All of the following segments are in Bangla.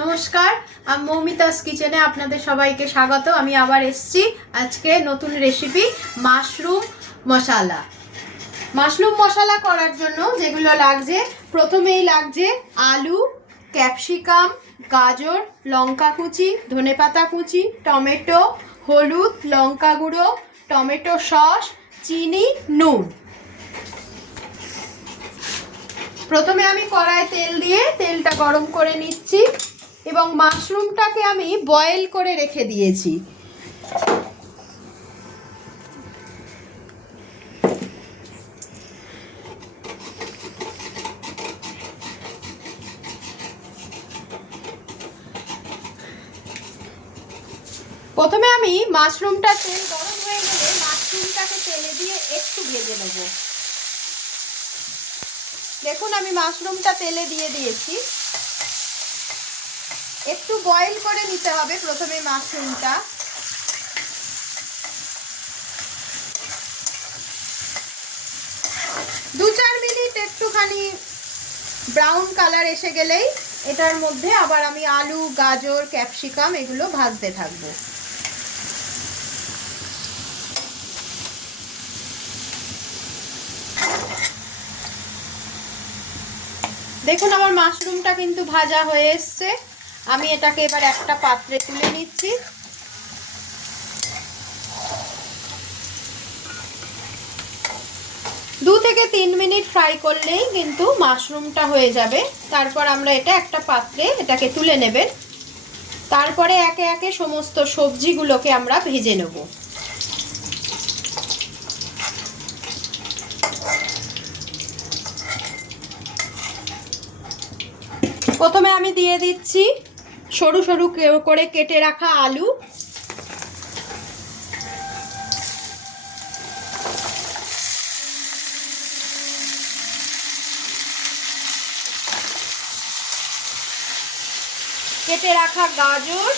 নমস্কার, আমি মৌমিতাস কিচেনে আপনাদের সবাইকে স্বাগত। আমি আবার এসেছি আজকে নতুন রেসিপি মাশরুম মশলা। মাশরুম মশলা করার জন্য যেগুলো লাগছে, প্রথমেই লাগছে আলু, ক্যাপসিকাম, গাজর, লঙ্কা কুচি, ধনেপাতা কুচি, টমেটো, হলুদ, লঙ্কা গুঁড়ো, টমেটো সস, চিনি, নুন। প্রথমে আমি কড়ায় তেল দিয়ে তেলটা গরম করে নিচ্ছি এবং মাশরুমটাকে আমি বয়েল করে রেখে দিয়েছি। প্রথমে আমি মাশরুমটা তেল গরম হয়ে গেলে মাশরুমটাকে তেলে দিয়ে একটু ভেজে নেব। দেখুন, আমি মাশরুমটা তেলে দিয়ে দিয়েছি। একটু বয়েল করে নিতে হবে প্রথমে মাশরুমটা। দু চার মিনিট একটুখানি ব্রাউন কালার এসে গেলেই এটার মধ্যে আবার আমি আলু, গাজর, ক্যাপসিকাম এগুলো ভাজতে থাকবো। দেখুন, আমার মাশরুমটা কিন্তু ভাজা হয়ে এসছে। আমি এটাকে এবার একটা পাত্রে তুলে নিচ্ছি। দু থেকে 3 মিনিট ফ্রাই করলেই কিন্তু মাশরুমটা হয়ে যাবে। তারপর আমরা এটা একটা পাত্রে এটাকে তুলে নেবেন। তারপরে একে একে সমস্ত সবজিগুলোকে আমরা ভেজে নেব। প্রথমে আমি দিয়ে দিচ্ছি সরু সরু করে কেটে রাখা আলু। কেটে রাখা গাজর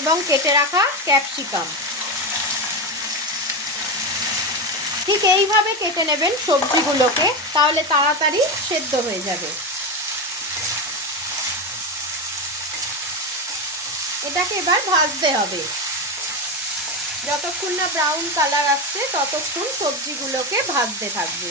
এবং কেটে রাখা ক্যাপসিকাম। ঠিক এইভাবে কেটে নেবেন সবজিগুলোকে, তাহলে তাড়াতাড়ি সেদ্ধ হয়ে যাবে। এটাকে এবার ভাজতে হবে। যতক্ষণ না ব্রাউন কালার আসছে ততক্ষণ সবজিগুলোকে ভাজতে থাকবে।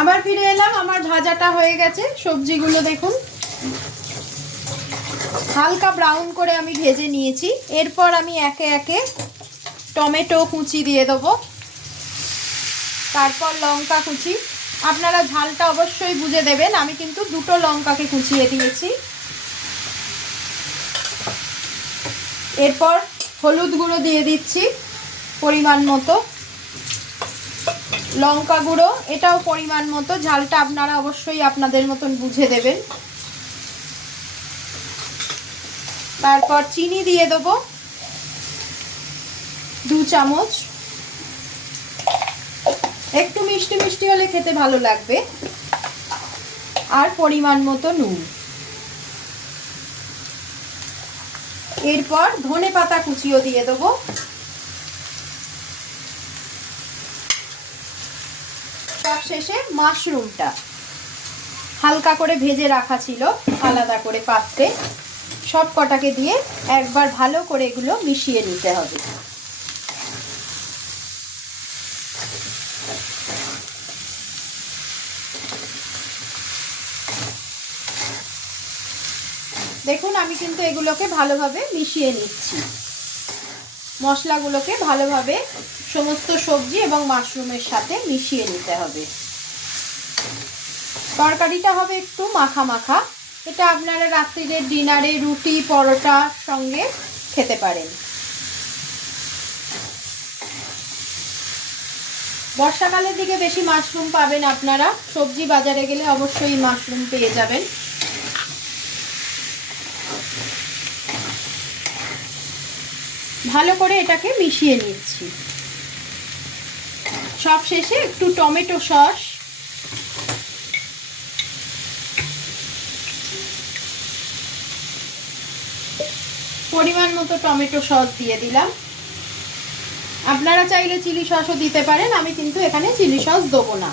আবার ফিরে এলাম, আমার ভাজাটা হয়ে গেছে। সবজিগুলো দেখুন হালকা ব্রাউন করে আমি ভেজে নিয়েছি। এরপর আমি একে একে টমেটো কুচি দিয়ে দেবো, তারপর লঙ্কা কুচি। আপনারা ঝালটা অবশ্যই বুঝে দেবেন। আমি কিন্তু দুটো লঙ্কাকে কুচিয়ে দিয়েছি। এরপর হলুদ গুঁড়ো দিয়ে দিচ্ছি পরিমাণ মতো, লঙ্কা গুঁড়ো এটাও পরিমাণ মতো। ঝালটা আপনারা অবশ্যই আপনাদের মতন বুঝে দেবেন। তারপর চিনি দিয়ে দেবো 2 চামচ। একটু মিষ্টি মিষ্টি হলে খেতে ভালো লাগবে। আর পরিমাণ মতো নুন। এরপর ধনেপাতা কুচিও দিয়ে দেবো। সব শেষে মাশরুমটা হালকা করে ভেজে রাখা ছিল আলাদা করে পাত্রে, সব কটাকে দিয়ে একবার ভালো করে এগুলো মিশিয়ে নিতে হবে। দেখুন, আমি কিন্তু এগুলোকে ভালোভাবে মিশিয়ে নিচ্ছি। মশলাগুলোকে ভালোভাবে সমস্ত সবজি এবং মাশরুমের সাথে মিশিয়ে নিতে হবে। তরকারিটা হবে একটু মাখা মাখা। এটা আপনারা রাত্রিরে ডিনারে রুটি পরোটার সঙ্গে খেতে পারেন। বর্ষাকালের দিকে বেশি মাশরুম পাবেন আপনারা। সবজি বাজারে গেলে অবশ্যই মাশরুম পেয়ে যাবেন। ভালো করে এটাকে মিশিয়ে নিচ্ছি। সব শেষে একটু টমেটো সস, পরিমাণ মতো টমেটো সস দিয়ে দিলাম। আপনারা চাইলে চিলি সসও দিতে পারেন, আমি কিন্তু এখানে চিলি সস দেবো না,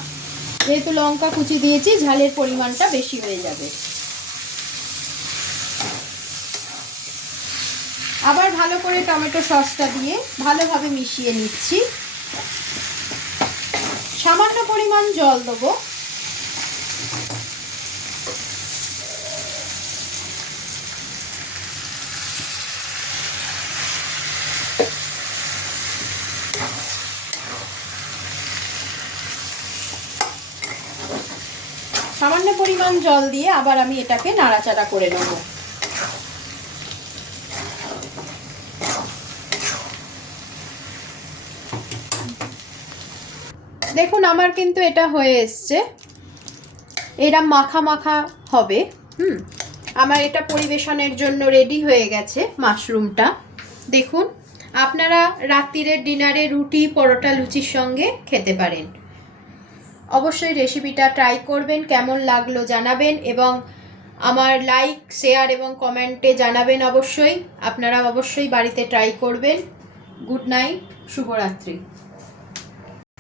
যেহেতু লঙ্কা কুচি দিয়েছি ঝালের পরিমাণটা বেশি হয়ে যাবে। আবার ভালো করে টমেটো সসটা দিয়ে ভালোভাবে মিশিয়ে নিচ্ছি। সামান্য পরিমাণ জল দেবো। সামান্য পরিমাণ জল দিয়ে আবার আমি এটাকে নাড়াচাড়া করে নেব। দেখুন আমার কিন্তু এটা হয়ে এসছে, এরা মাখা মাখা হবে। আমার এটা পরিবেশনের জন্য রেডি হয়ে গেছে মাশরুমটা। দেখুন, আপনারা রাত্রিরের ডিনারে রুটি, পরোটা, লুচির সঙ্গে খেতে পারেন। অবশ্যই রেসিপিটা ট্রাই করবেন, কেমন লাগলো জানাবেন, এবং আমার লাইক, শেয়ার এবং কমেন্টে জানাবেন। অবশ্যই আপনারা অবশ্যই বাড়িতে ট্রাই করবেন। গুড নাইট, শুভরাত্রি।